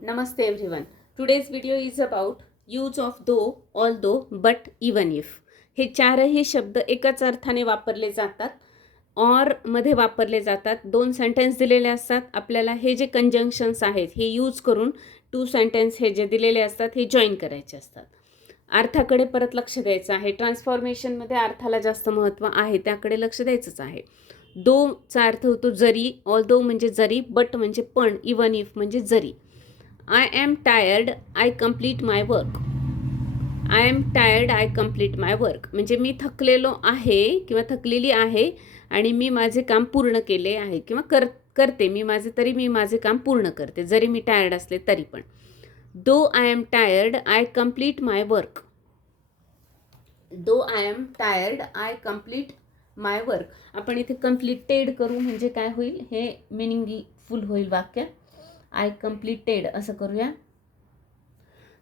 Namaste everyone. Today's video is about use of though, although, but, even if. हे चारही शब्द एकाच अर्थाने वापरले जातात. ऑर मध्ये वापरले जातात. दोन सेंटेन्स दिलेले असतात. आपल्याला हे जे कंजंक्शन्स आहेत हे यूज करून टू सेंटेन्स हे जे दिलेले असतात हे जॉईन करायचे असतात. अर्थाकडे परत लक्ष द्यायचं आहे. ट्रान्सफॉर्मेशनमध्ये अर्थाला जास्त महत्त्व आहे, त्याकडे लक्ष द्यायचंच आहे. दोचा अर्थ होतो जरी, ऑल्दो म्हणजे जरी, बट म्हणजे पण, इवन इफ म्हणजे जरी. I am tired, I complete my work. I am tired, I complete my work म्हणजे मी थकलेलो आहे किंवा थकलेली आहे आणि मी माझे काम पूर्ण केले आहे किंवा करते तरी मी माझे काम पूर्ण करते, जरी मी टायर्ड असले तरी पण. Though I am tired, I complete my work. Though I am tired, I complete my work. आपण इथे कम्प्लीटेड करू म्हणजे काय होईल, हे मिनिंगफुल होईल वाक्य. आय कम्प्लीटेड असं करूया.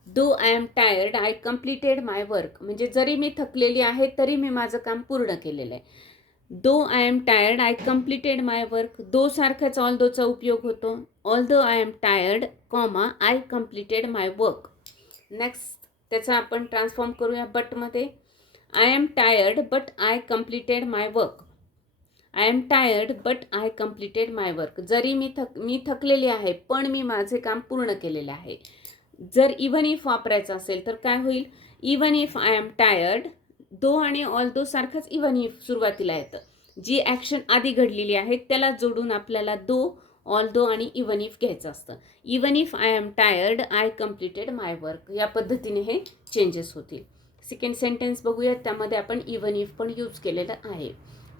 Though I am tired, I completed my work म्हणजे जरी मी थकलेली आहे तरी मी माझं काम पूर्ण केलेलं आहे. Though I am tired, I completed my work. Though सारखाच ऑल्दोचा उपयोग होतो. Although I am tired, comma, I completed my work. Next त्याचा आपण ट्रान्सफॉर्म करूया बटमध्ये. I am tired but I completed my work. I am tired but I completed my work. जरी मी थकलेली आहे पण मी माझे काम पूर्ण केलेले आहे. जर इवन इफ वापरायचं असेल तर काय होईल, even if I am tired. Though आणि ऑल्दो सारखाच इवन इफ सुरुवातीला येतं. जी ॲक्शन आधी घडलेली आहे त्याला जोडून आपल्याला दो, ऑल्दो आणि इवन इफ घ्यायचं असतं. Even if I am tired, I completed my work. या पद्धतीने हे चेंजेस होतील. सेकंड सेंटेन्स बघूया, त्यामध्ये आपण इवन इफ पण यूज केलेलं आहे.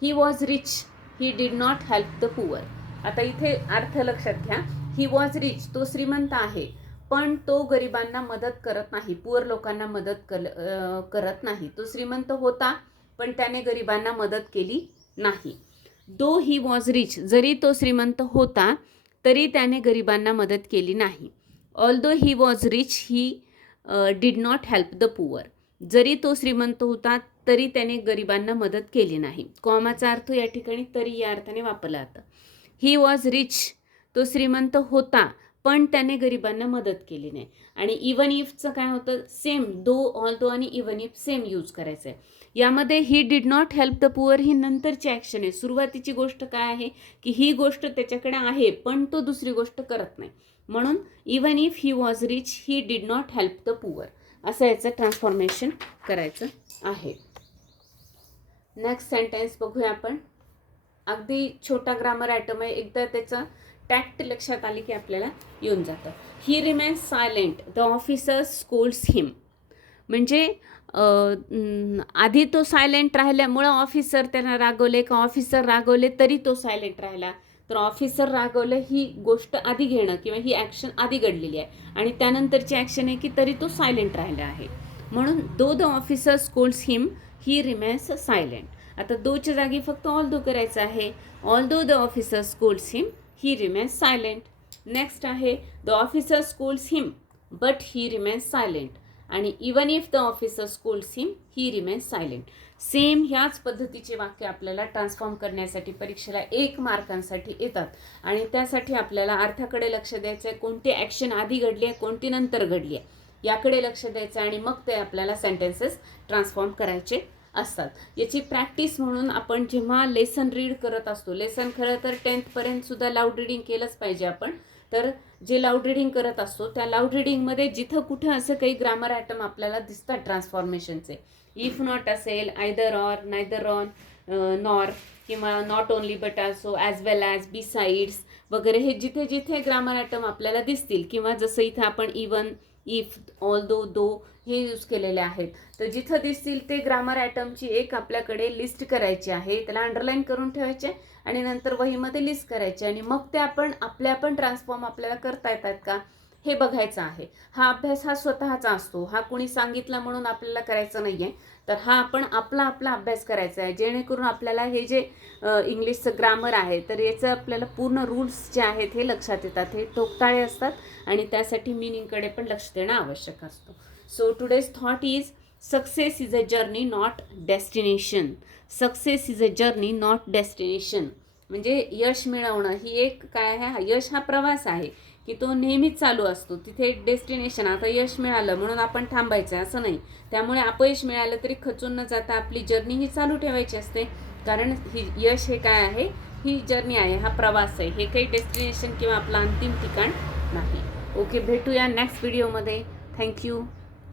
He was rich, he did not help the poor. आता इथे अर्थ लक्षात घ्या. ही वॉज रिच, तो श्रीमंत आहे पण तो गरिबांना मदत करत नाही, पुअर लोकांना मदत करत नाही. तो श्रीमंत होता पण त्याने गरिबांना मदत केली नाही. दो ही वॉज रिच, जरी तो श्रीमंत होता तरी त्याने गरिबांना मदत केली नाही. Although he was rich, he did not help the poor. जरी तो श्रीमंत होता तरी त्याने गरिबांना मदत केली नाही. कॉमाचा अर्थ या ठिकाणी तरी या अर्थाने वापरला जातं. ही वॉज रिच, तो श्रीमंत होता पण त्याने गरिबांना मदत केली नाही. आणि इवन इफचं काय होतं, सेम दो, ऑल्दो आणि इवन इफ सेम यूज करायचं आहे. यामध्ये he did not help the poor ही नंतरची ॲक्शन आहे. सुरुवातीची गोष्ट काय आहे की ही गोष्ट त्याच्याकडे आहे पण तो दुसरी गोष्ट करत नाही. म्हणून even if he was rich, he did not help the poor असं याचं ट्रान्सफॉर्मेशन करायचं आहे. नेक्स्ट सेंटेन्स बघूया आपण. अगदी छोटा ग्रामर ॲटम आहे, एकदा त्याचं टॅक्ट लक्षात आली की आपल्याला येऊन जातं. He remains silent, the officer scolds him. म्हणजे आधी तो सायलेंट राहिल्यामुळं ऑफिसर त्यांना रागवले का ऑफिसर रागवले तरी तो सायलेंट राहिला. तर ऑफिसर रागवलं ही गोष्ट आधी घेणं किंवा ही ॲक्शन आधी घडलेली आहे आणि त्यानंतरची ॲक्शन आहे की तरी तो सायलेंट राहिला आहे. म्हणून though the officer scolds him, he remains silent. आता दोच्या जागी फक्त ऑल्दो करायचं आहे. Although the officer scolds him, he remains silent. Next आहे the officer scolds him but he remains silent. आणि even if the officer scolds him, he remains silent. Same ह्याच पद्धतीचे वाक्य आपल्याला ट्रान्सफॉर्म करण्यासाठी परीक्षेला 1 मार्कांसाठी येतात आणि त्यासाठी आपल्याला अर्थाकडे लक्ष द्यायचं आहे. कोणती ॲक्शन आधी घडली आहे, कोणती नंतर घडली आहे याकडे लक्ष द्यायचं आणि मग ते आपल्याला सेंटेन्सेस ट्रान्सफॉर्म करायचे असतात. याची प्रॅक्टिस म्हणून आपण जेव्हा लेसन रीड करत असतो, लेसन खरं तर 10th पर्यंतसुद्धा लाऊड रीडिंग केलंच पाहिजे आपण. तर जे लाऊड रीडिंग करत असतो त्या लाऊड रीडिंगमध्ये जिथं कुठं असं काही ग्रामर ॲटम आपल्याला दिसतात ट्रान्सफॉर्मेशनचे, इफ नॉट असेल, either or, neither on, nor किंवा not only but also, as well as, besides वगैरे, हे जिथे जिथे ग्रामर ॲटम आपल्याला दिसतील किंवा जसं इथं आपण इवन, इफ, ऑल्दो, दो हे यूज केलेले आहेत, तर जिथं दिसतील ते ग्रामर ॲटमची एक आपल्याकडे लिस्ट करायची आहे. त्याला अंडरलाईन करून ठेवायचे आणि नंतर वहीमध्ये लिस्ट करायचे आणि मग ते आपण ट्रान्सफॉर्म आपल्याला करता येतात का हे बघायचं आहे. हा अभ्यास हा स्वतःचा असतो, हा कोणी सांगितला म्हणून आपल्याला करायचं नाही आहे. तर हा आपण आपला अभ्यास करायचा आहे जेणेकरून आपल्याला हे जे इंग्लिशचं ग्रामर आहे तर याचं आपल्याला पूर्ण रूल्स जे आहेत हे लक्षात येतात. हे ठोकताळे असतात आणि त्यासाठी मिनिंगकडे पण लक्ष देणं आवश्यक असतं. So today's thought is success is a journey not destination. Success is a journey not destination म्हणजे यश मिळवणं ही एक काय आहे, यश हा प्रवास आहे की तो नेहमीच चालू असतो. तिथे डेस्टिनेशन, आता यश मिळालं म्हणून आपण थांबायचं असं नाही. त्यामुळे अपयश मिळालं तरी खचून न जाता आपली जर्नी ही चालू ठेवायची असते. कारण ही यश हे काय आहे, ही जर्नी आहे, हा प्रवास आहे, हे काही डेस्टिनेशन किंवा आपलं अंतिम ठिकाण नाही. ओके, भेटूया नेक्स्ट व्हिडिओमध्ये. थँक्यू.